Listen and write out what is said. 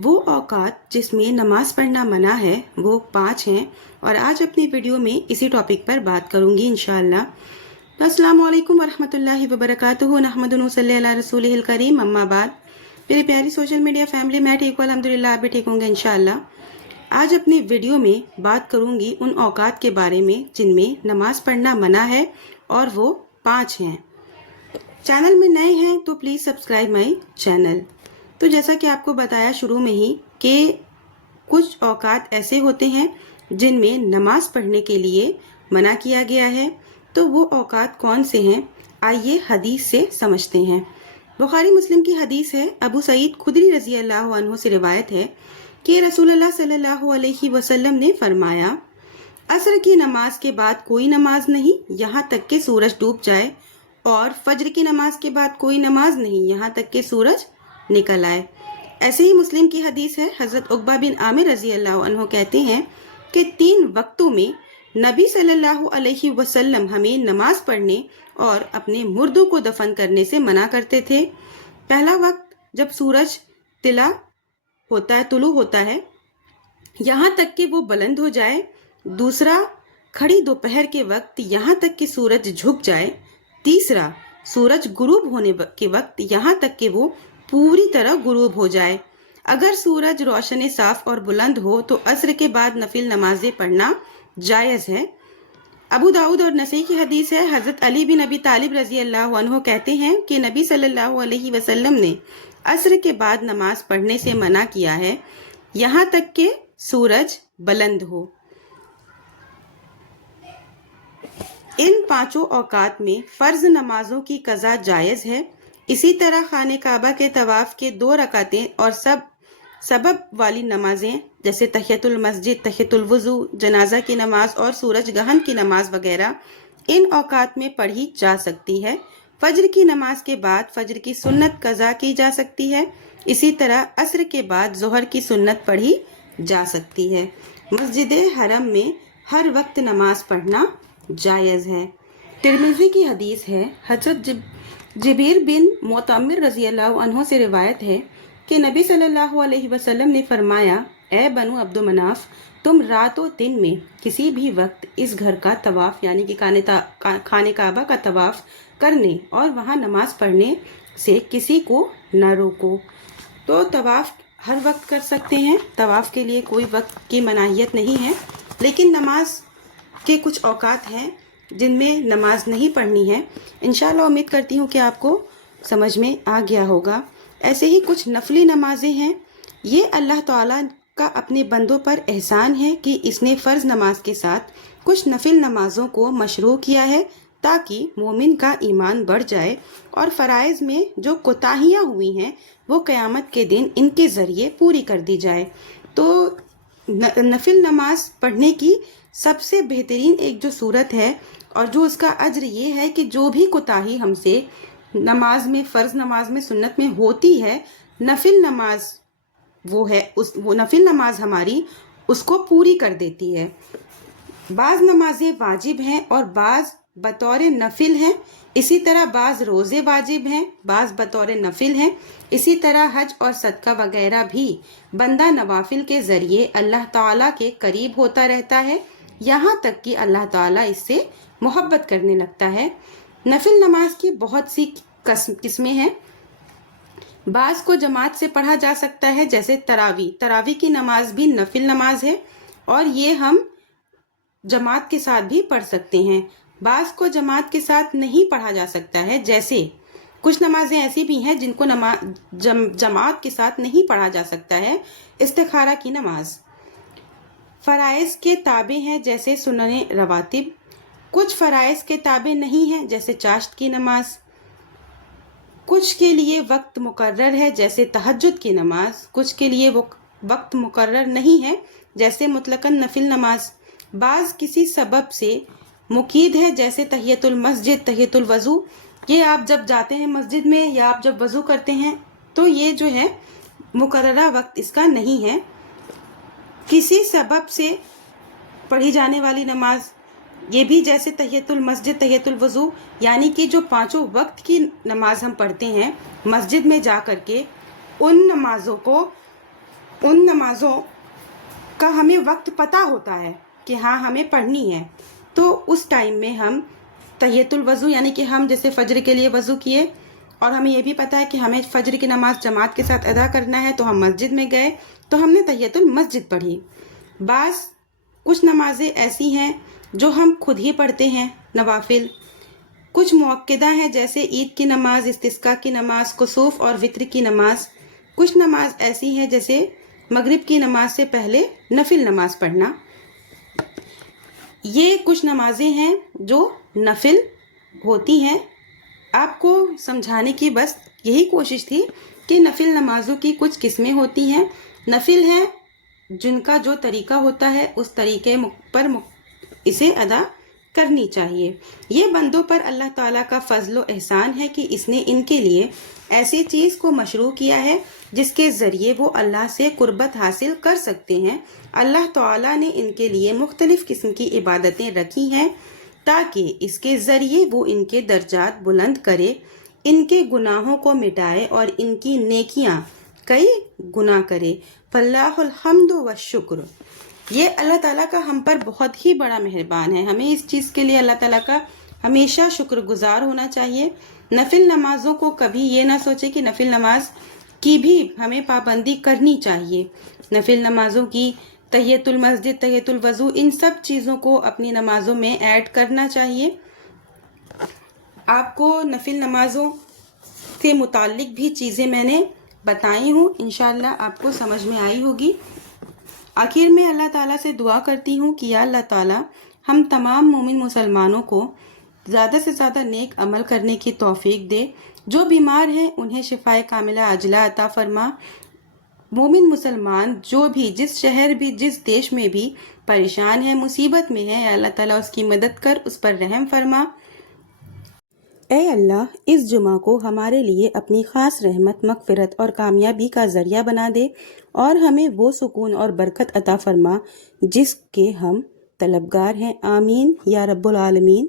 वो औकात जिसमें नमाज पढ़ना मना है वो 5 हैं और आज अपनी वीडियो में इसी टॉपिक पर बात करूंगी इंशाअल्लाह। तो अस्सलामु अलैकुम वरहमतुल्लाहि वबरकातुहू नहमदुहु सल्ली अला रसूलिहिल करीम अम्मा बाद। मेरी प्यारी सोशल मीडिया फैमिली, मैं ठीक हूँ अल्हम्दुलिल्लाह, आप भी ठीक होंगे इंशाअल्लाह। आज अपनी वीडियो में बात करूंगी उन औकात के बारे में जिनमें नमाज पढ़ना मना है और वो 5 हैं। चैनल में नए हैं तो प्लीज़ सब्सक्राइब माई चैनल। तो जैसा कि आपको बताया शुरू में ही कि कुछ औकात ऐसे होते हैं जिनमें नमाज पढ़ने के लिए मना किया गया है। तो वो औकात कौन से हैं, आइए हदीस से समझते हैं। बुखारी मुस्लिम की हदीस है, अबू सईद खुदरी रजी अल्लाह अन्हु से रिवायत है कि रसूलुल्लाह सल्लल्लाहु अलैहि वसल्लम ने फरमाया, असर की नमाज के बाद कोई नमाज नहीं यहाँ तक कि सूरज डूब जाए, और फज्र की नमाज के बाद कोई नमाज नहीं यहाँ तक कि सूरज निकल आए। ऐसे ही मुस्लिम की हदीस है, हजरत उकबा बिन आमिर रजी अल्लाह अन्हु कहते हैं कि 3 वक्तों में नबी सल्लल्लाहु अलैहि वसल्लम हमें नमाज पढ़ने और अपने मुर्दों को दफन करने से मना करते थे। पहला वक्त जब सूरज तुलू होता है यहाँ तक कि वो बुलंद हो जाए। दूसरा, खड़ी दोपहर के वक्त यहाँ तक कि सूरज झुक जाए। तीसरा, सूरज गुरूब होने के वक्त यहाँ तक कि वो पूरी तरह गुरूब हो जाए। अगर सूरज रोशनी साफ और बुलंद हो तो असर के बाद नफिल नमाजें पढ़ना जायज़ है। अबू दाऊद और नसई की हदीस है, हजरत अली बिन अबी तालिब रजी अल्लाह अन्हु कहते हैं कि नबी सल्लल्लाहु अलैहि वसल्लम ने असर के बाद नमाज पढ़ने से मना किया है यहाँ तक कि सूरज बुलंद हो। इन 5 औकात में फ़र्ज नमाजों की कज़ा जायज़ है। इसी तरह खाने काबा के तवाफ़ के 2 रकातें और सबब वाली नमाजें जैसे तहियतुल मस्जिद, तहियतुल वुज़ू, जनाजा की नमाज और सूरज ग्रहण की नमाज वगैरह इन औकात में पढ़ी जा सकती है। फज्र की नमाज के बाद फज्र की सुन्नत कज़ा की जा सकती है। इसी तरह असर के बाद ज़ोहर की सुन्नत पढ़ी जा सकती है। मस्जिद हरम में हर वक्त नमाज पढ़ना जायज़ है। तिरमिज़ी की हदीस है, हज़रत जिबीर बिन मोतमिर रज़ी अल्लाह अन्हु से रिवायत है कि नबी सल्लल्लाहु अलैहि वसल्लम ने फरमाया, ए बनु अब्दु मनाफ, तुम रातों दिन में किसी भी वक्त इस घर का तवाफ़ यानी कि खाने काबा का तवाफ़ करने और वहाँ नमाज पढ़ने से किसी को न रोको। तो तवाफ़ हर वक्त कर सकते हैं, तवाफ़ के लिए कोई वक्त की मनाहियत नहीं है, लेकिन नमाज के कुछ औकात हैं जिनमें नमाज नहीं पढ़नी है। इंशाअल्लाह उम्मीद करती हूँ कि आपको समझ में आ गया होगा। ऐसे ही कुछ नफली नमाजें हैं। ये अल्लाह ताला का अपने बंदों पर एहसान है कि इसने फ़र्ज़ नमाज के साथ कुछ नफिल नमाजों को मशरू किया है ताकि मोमिन का ईमान बढ़ जाए और फ़राइज़ में जो कोताहियाँ हुई हैं वो क़यामत के दिन इनके ज़रिए पूरी कर दी जाए। तो नफिल नमाज पढ़ने की सबसे बेहतरीन एक जो सूरत है और जो उसका अज्र ये है कि जो भी कोताही हमसे नमाज में, फ़र्ज़ नमाज में, सुन्नत में होती है, नफिल नमाज वो नफिल नमाज हमारी उसको पूरी कर देती है। बाज़ नमाजें वाजिब हैं और बाज़ बतौर नफिल हैं। इसी तरह बाज़ रोज़े वाजिब हैं, बाज़ बतौर नफिल हैं। इसी तरह हज और सदका वगैरह भी बंदा नवाफिल के ज़रिए अल्लाह ताला के करीब होता रहता है, यहाँ तक कि अल्लाह ताला इससे मोहब्बत करने लगता है। नफिल नमाज की बहुत सी किस्में हैं। बाज़ को जमात से पढ़ा जा सकता है, जैसे तरावी की नमाज भी नफिल नमाज है और ये हम जमात के साथ भी पढ़ सकते हैं। बाज़ को जमात के साथ नहीं पढ़ा जा सकता है, जैसे कुछ नमाजें ऐसी भी हैं जिनको जमात के साथ नहीं पढ़ा जा सकता है। इस्तिखारा की नमाज फ़राइज़ के ताबे हैं, जैसे सुनने रवातिब। कुछ फ़राइज़ के ताबे नहीं हैं, जैसे चाश्त की नमाज। कुछ के लिए वक्त मुकर्रर है, जैसे तहज्जुद की नमाज। कुछ के लिए वो वक्त मुकर्रर नहीं है, जैसे मुतलकन नफिल नमाज। बाज़ किसी सबब से मुकीद है, जैसे तहियतुल मस्जिद, तहियतुल वज़ू। ये आप जब जाते हैं मस्जिद में या आप जब वज़ू करते हैं तो ये जो है मुकर्ररा वक्त इसका नहीं है। किसी सबब से पढ़ी जाने वाली नमाज ये भी जैसे तहियतुल मस्जिद, तहियतुल वज़ू, यानी कि जो 5 वक्त की नमाज हम पढ़ते हैं मस्जिद में जा कर के, उन नमाज़ों को ان نمازوں کا ہمیں وقت پتہ ہوتا ہے کہ ہاں ہمیں پڑھنی ہے، تو اس ٹائم میں ہم تحیۃ الوضو، یعنی کہ ہم جیسے فجر کے لیے وضو کیے اور ہمیں یہ بھی پتہ ہے کہ ہمیں فجر کی نماز جماعت کے ساتھ ادا کرنا ہے، تو ہم مسجد میں گئے تو ہم نے تحیۃ المسجد پڑھی۔ بعض کچھ نمازیں ایسی ہیں جو ہم خود ہی پڑھتے ہیں، نوافل، کچھ مؤکدہ ہیں جیسے عید کی نماز، استسقاء کی نماز، کسوف اور وتر کی نماز۔ کچھ نماز ایسی ہیں جیسے مغرب کی نماز سے پہلے نفل نماز پڑھنا۔ یہ کچھ نمازیں ہیں جو نفل ہوتی ہیں۔ آپ کو سمجھانے کی بس یہی کوشش تھی کہ نفل نمازوں کی کچھ قسمیں ہوتی ہیں۔ نفل ہیں جن کا جو طریقہ ہوتا ہے اس طریقے پر اسے ادا کرنی چاہیے۔ یہ بندوں پر اللہ تعالیٰ کا فضل و احسان ہے کہ اس نے ان کے لیے ایسی چیز کو مشروع کیا ہے جس کے ذریعے وہ اللہ سے قربت حاصل کر سکتے ہیں۔ اللہ تعالیٰ نے ان کے لیے مختلف قسم کی عبادتیں رکھی ہیں تاکہ اس کے ذریعے وہ ان کے درجات بلند کرے، ان کے گناہوں کو مٹائے اور ان کی نیکیاں کئی گنا کرے۔ فاللہ الحمد والشکر۔ یہ اللہ تعالیٰ کا ہم پر بہت ہی بڑا مہربان ہے، ہمیں اس چیز کے لیے اللہ تعالیٰ کا ہمیشہ شکر گزار ہونا چاہیے۔ نفل نمازوں کو کبھی یہ نہ سوچے کہ نفل نماز کی بھی ہمیں پابندی کرنی چاہیے۔ نفل نمازوں کی تحیۃ المسجد، تحیۃ الوضو، ان سب چیزوں کو اپنی نمازوں میں ایڈ کرنا چاہیے۔ آپ کو نفل نمازوں سے متعلق بھی چیزیں میں نے بتائی ہوں، انشاءاللہ آپ کو سمجھ میں آئی ہوگی۔ آخر میں اللہ تعالیٰ سے دعا کرتی ہوں کہ یا اللہ تعالیٰ ہم تمام مومن مسلمانوں کو زیادہ سے زیادہ نیک عمل کرنے کی توفیق دے۔ جو بیمار ہیں انہیں شفائے کاملہ عاجلہ عطا فرما۔ مومن مسلمان جو بھی جس شہر بھی جس دیش میں بھی پریشان ہے، مصیبت میں ہے، اللہ تعالیٰ اس کی مدد کر اس پر رحم فرما۔ اے اللہ اس جمعہ کو ہمارے لیے اپنی خاص رحمت، مغفرت اور کامیابی کا ذریعہ بنا دے اور ہمیں وہ سکون اور برکت عطا فرما جس کے ہم طلبگار ہیں۔ آمین یا رب العالمین۔